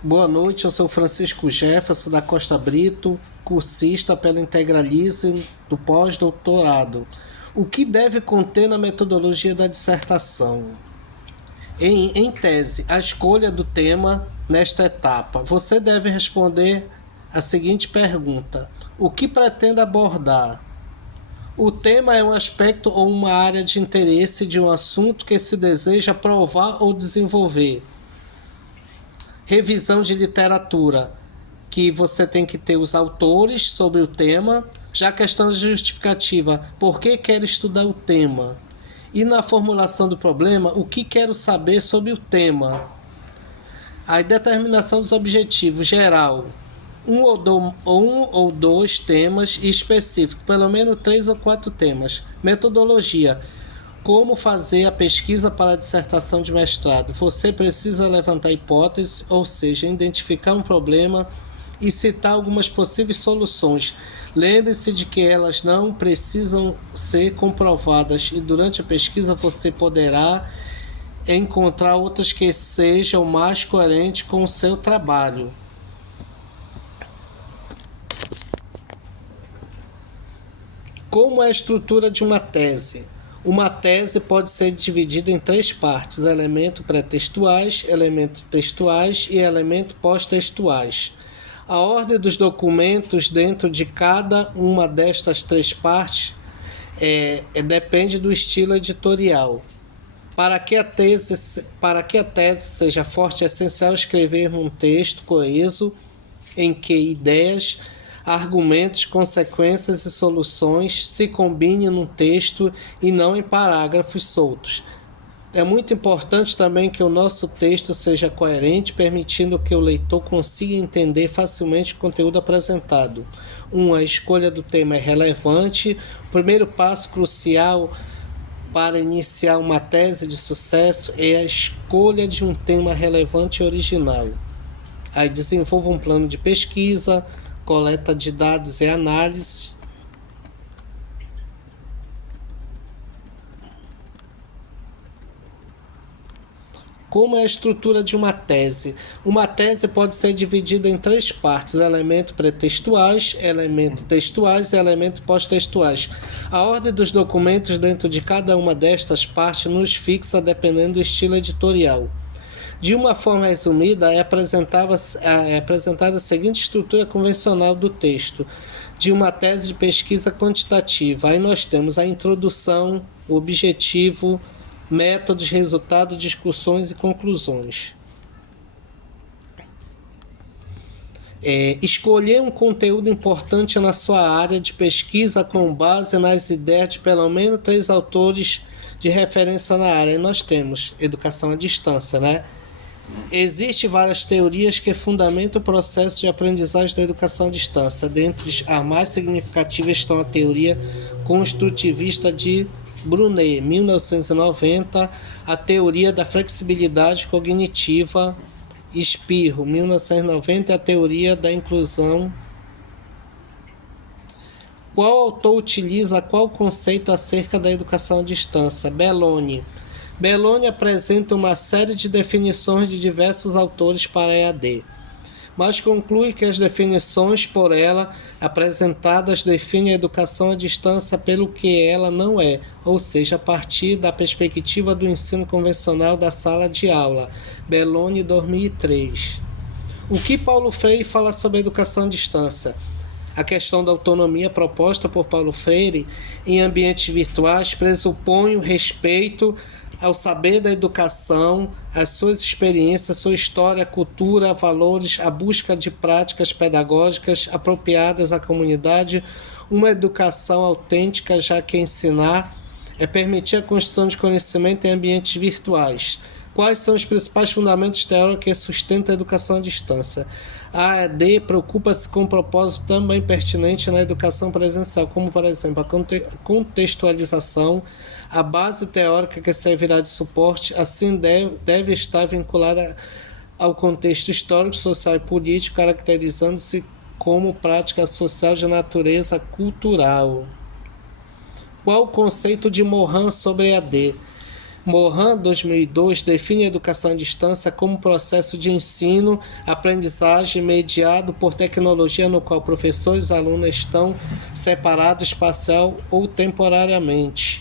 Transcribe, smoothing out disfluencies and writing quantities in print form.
Boa noite, eu sou Francisco Jefferson da Costa Brito, cursista pela Integralize do pós-doutorado. O que deve conter na metodologia da dissertação? Em tese, a escolha do tema nesta etapa. Você deve responder a seguinte pergunta: o que pretende abordar? O tema é um aspecto ou uma área de interesse de um assunto que se deseja provar ou desenvolver. Revisão de literatura, que você tem que ter os autores sobre o tema. Já a questão de justificativa, por que quero estudar o tema? E na formulação do problema, o que quero saber sobre o tema? A determinação dos objetivos geral, um ou dois temas específicos, pelo menos 3 ou 4 temas. Metodologia, como fazer a pesquisa para a dissertação de mestrado. Você precisa levantar hipóteses, ou seja, identificar um problema e citar algumas possíveis soluções. Lembre-se de que elas não precisam ser comprovadas e durante a pesquisa você poderá encontrar outras que sejam mais coerentes com o seu trabalho. Como é a estrutura de uma tese? Uma tese pode ser dividida em 3 partes: elementos pré-textuais, elementos textuais e elementos pós-textuais. A ordem dos documentos dentro de cada uma destas 3 partes depende do estilo editorial. Para que a tese seja forte, é essencial escrever um texto coeso em que ideias, argumentos, consequências e soluções se combinem num texto e não em parágrafos soltos. É muito importante também que o nosso texto seja coerente, permitindo que o leitor consiga entender facilmente o conteúdo apresentado. A escolha do tema é relevante. O primeiro passo crucial para iniciar uma tese de sucesso é a escolha de um tema relevante e original. Aí desenvolva um plano de pesquisa, coleta de dados e análise. Como é a estrutura de uma tese? Uma tese pode ser dividida em 3 partes: elementos pré-textuais, elementos textuais e elementos pós-textuais. A ordem dos documentos dentro de cada uma destas partes nos fixa dependendo do estilo editorial. De uma forma resumida, é apresentada a seguinte estrutura convencional do texto de uma tese de pesquisa quantitativa. Aí nós temos a introdução, o objetivo, métodos, resultados, discussões e conclusões. Escolher um conteúdo importante na sua área de pesquisa com base nas ideias de pelo menos 3 autores de referência na área. E nós temos educação à distância, né? Existem várias teorias que fundamentam o processo de aprendizagem da educação à distância. Dentre as mais significativas estão a teoria construtivista de Brunet, 1990, a teoria da flexibilidade cognitiva, Spiro, 1990, e a teoria da inclusão. Qual autor utiliza qual conceito acerca da educação à distância? Belloni. Belloni apresenta uma série de definições de diversos autores para a EAD, mas conclui que as definições por ela apresentadas definem a educação à distância pelo que ela não é, ou seja, a partir da perspectiva do ensino convencional da sala de aula. Belloni, 2003. O que Paulo Freire fala sobre a educação à distância? A questão da autonomia proposta por Paulo Freire em ambientes virtuais pressupõe o respeito ao saber da educação, as suas experiências, sua história, cultura, valores, a busca de práticas pedagógicas apropriadas à comunidade, uma educação autêntica, já que ensinar é permitir a construção de conhecimento em ambientes virtuais. Quais são os principais fundamentos teóricos que sustentam a educação à distância? A EAD preocupa-se com um propósito também pertinente na educação presencial, como, por exemplo, a contextualização, a base teórica que servirá de suporte, assim deve estar vinculada ao contexto histórico, social e político, caracterizando-se como prática social de natureza cultural. Qual o conceito de Morin sobre EAD? Mohan, 2002, define a educação à distância como processo de ensino, aprendizagem mediado por tecnologia no qual professores e alunos estão separados espacial ou temporariamente.